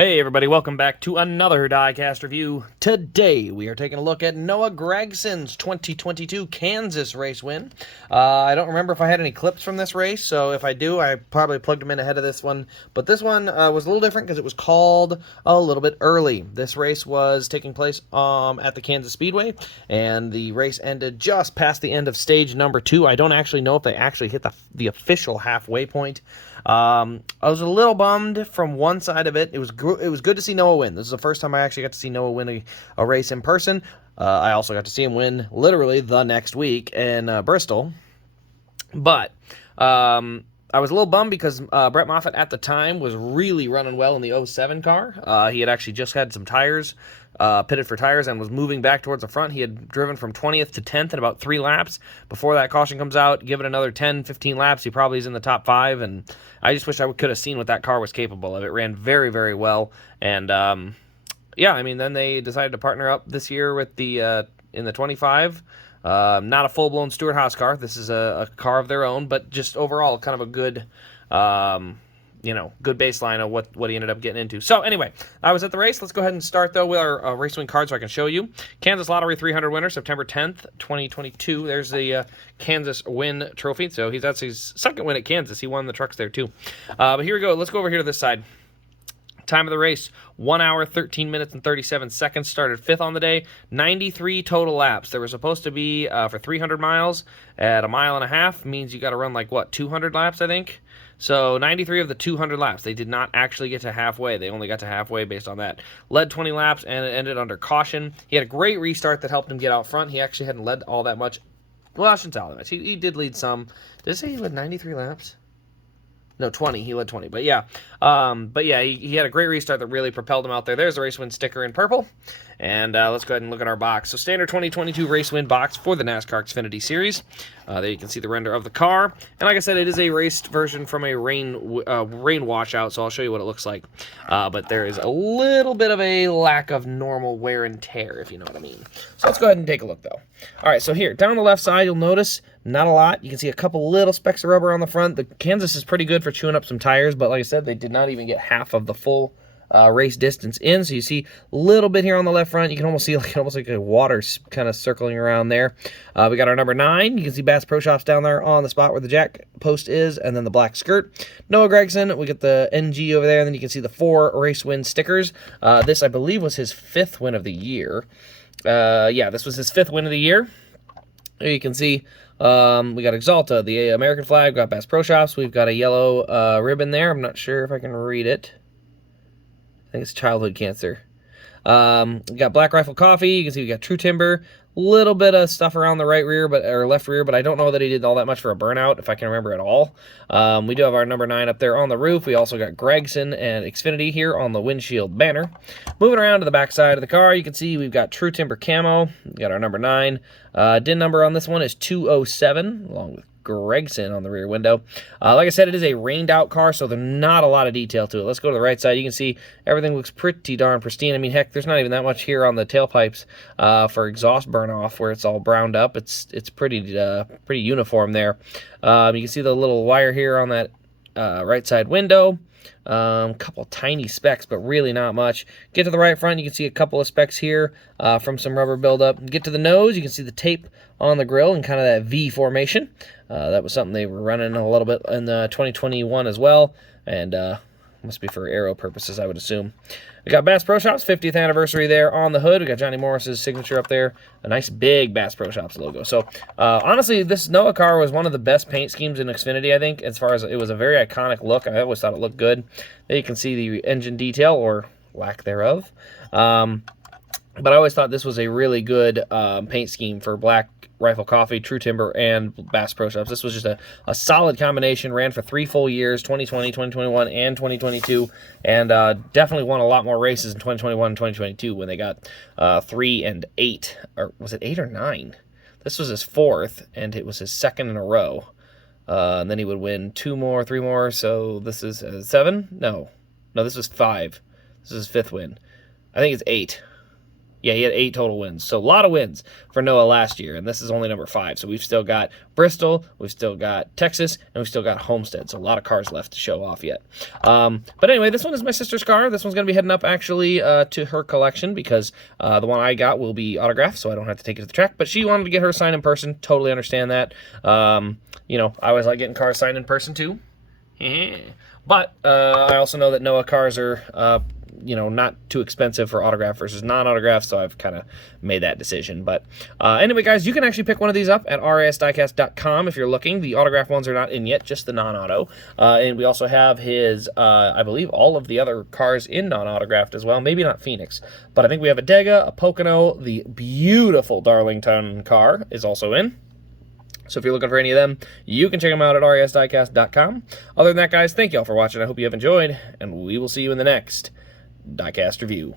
Hey everybody, welcome back to another Diecast review. Today we are taking a look at Noah Gragson's 2022 Kansas race win. I don't remember if I had any clips from this race, so if I do, I probably plugged them in ahead of this one. But this one was a little different because it was called a little bit early. This race was taking place at the Kansas Speedway, and the race ended just past the end of stage number 2. I don't actually know if they actually hit the official halfway point. I was a little bummed from one side of it. It was good to see Noah win. This is the first time I actually got to see Noah win a race in person. I also got to see him win literally the next week in Bristol. But I was a little bummed because Brett Moffitt at the time was really running well in the 07 car. He had actually just had some tires, pitted for tires, and was moving back towards the front. He had driven from 20th to 10th in about 3 laps before that caution comes out. Give it another 10, 15 laps, he probably is in the top 5, and I just wish I could have seen what that car was capable of. It ran very, very well, and yeah, I mean, then they decided to partner up this year with the in the 25. Not a full-blown Stewart Haas car. This is a car of their own, but just overall kind of a good, good baseline of what he ended up getting into. So anyway, I was at the race. Let's go ahead and start, though, with our race win card so I can show you. Kansas Lottery 300 winner, September 10th, 2022. There's the Kansas win trophy. So that's his second win at Kansas. He won the trucks there, too. But here we go. Let's go over here to this side. Time of the race, 1 hour, 13 minutes, and 37 seconds. Started 5th on the day, 93 total laps. There were supposed to be, for 300 miles, at 1.5 miles, means you got to run, 200 laps, I think? So 93 of the 200 laps. They did not actually get to halfway. They only got to halfway based on that. Led 20 laps, and it ended under caution. He had a great restart that helped him get out front. He actually hadn't led all that much. Well, I shouldn't say all that much. He did lead some. Did it say he led 93 laps? No, 20. He led 20. But yeah, he had a great restart that really propelled him out there. There's the race win sticker in purple. And let's go ahead and look at our box. So standard 2022 race win box for the NASCAR Xfinity Series. There you can see the render of the car. And like I said, it is a raced version from a rain washout, so I'll show you what it looks like. But there is a little bit of a lack of normal wear and tear, if you know what I mean. So let's go ahead and take a look, though. All right, so here, down the left side, you'll notice not a lot. You can see a couple little specks of rubber on the front. The Kansas is pretty good for chewing up some tires, but like I said, they did not even get half of the full race distance in. So you see a little bit here on the left front. You can almost see almost like a water kind of circling around there. We got our number 9. You can see Bass Pro Shops down there on the spot where the jack post is, and then the black skirt. Noah Gragson, we get the NG over there, and then you can see the 4 race win stickers. This, I believe, was his 5th win of the year. Yeah, this was his 5th win of the year. There you can see we got Exalta, the American flag. We've got Bass Pro Shops. We've got a yellow ribbon there. I'm not sure if I can read it. I think it's childhood cancer. We got Black Rifle Coffee. You can see we got True Timber. A little bit of stuff around the right rear, or left rear, but I don't know that he did all that much for a burnout, if I can remember at all. We do have our number 9 up there on the roof. We also got Gragson and Xfinity here on the windshield banner. Moving around to the back side of the car, you can see we've got True Timber Camo. We got our number 9. DIN number on this one is 207, along with Gragson on the rear window. Like I said, it is a rained out car, so there's not a lot of detail to it. Let's go to the right side. You can see everything looks pretty darn pristine. I mean, heck, there's not even that much here on the tailpipes for exhaust burn off where it's all browned up. It's pretty uniform there. You can see the little wire here on that right side window. Couple tiny specks, but really not much. Get to the right front, you can see a couple of specks here from some rubber buildup. Get to the nose, you can see the tape on the grill and kind of that V formation. That was something they were running a little bit in 2021 as well, and must be for aero purposes, I would assume. We got Bass Pro Shops 50th anniversary there on the hood. We got Johnny Morris's signature up there. A nice big Bass Pro Shops logo. So, honestly, this Noah car was one of the best paint schemes in Xfinity, I think, as far as it was a very iconic look. I always thought it looked good. There you can see the engine detail, or lack thereof. But I always thought this was a really good paint scheme for Black Rifle Coffee, True Timber, and Bass Pro Shops. This was just a solid combination. Ran for 3 full years, 2020, 2021, and 2022, and definitely won a lot more races in 2021 and 2022 when they got 3 and 8. Or was it 8 or 9? This was his 4th, and it was his 2nd in a row. And then he would win 2 more, 3 more, so this is 7? No, this was 5. This is his 5th win. I think it's 8. Yeah, he had 8 total wins. So a lot of wins for Noah last year, and this is only number 5. So we've still got Bristol, we've still got Texas, and we've still got Homestead. So a lot of cars left to show off yet. But anyway, this one is my sister's car. This one's going to be heading up actually to her collection because the one I got will be autographed, so I don't have to take it to the track. But she wanted to get her signed in person. Totally understand that. You know, I always like getting cars signed in person too. But I also know that Noah cars are... you know, not too expensive for autograph versus non-autograph, so I've kind of made that decision. But anyway, guys, you can actually pick one of these up at rasdiecast.com if you're looking. The autograph ones are not in yet, just the non-auto. And we also have his, I believe, all of the other cars in non-autographed as well. Maybe not Phoenix, but I think we have a Dega, a Pocono, the beautiful Darlington car is also in. So if you're looking for any of them, you can check them out at rasdiecast.com. Other than that, guys, thank you all for watching. I hope you have enjoyed, and we will see you in the next Diecast review.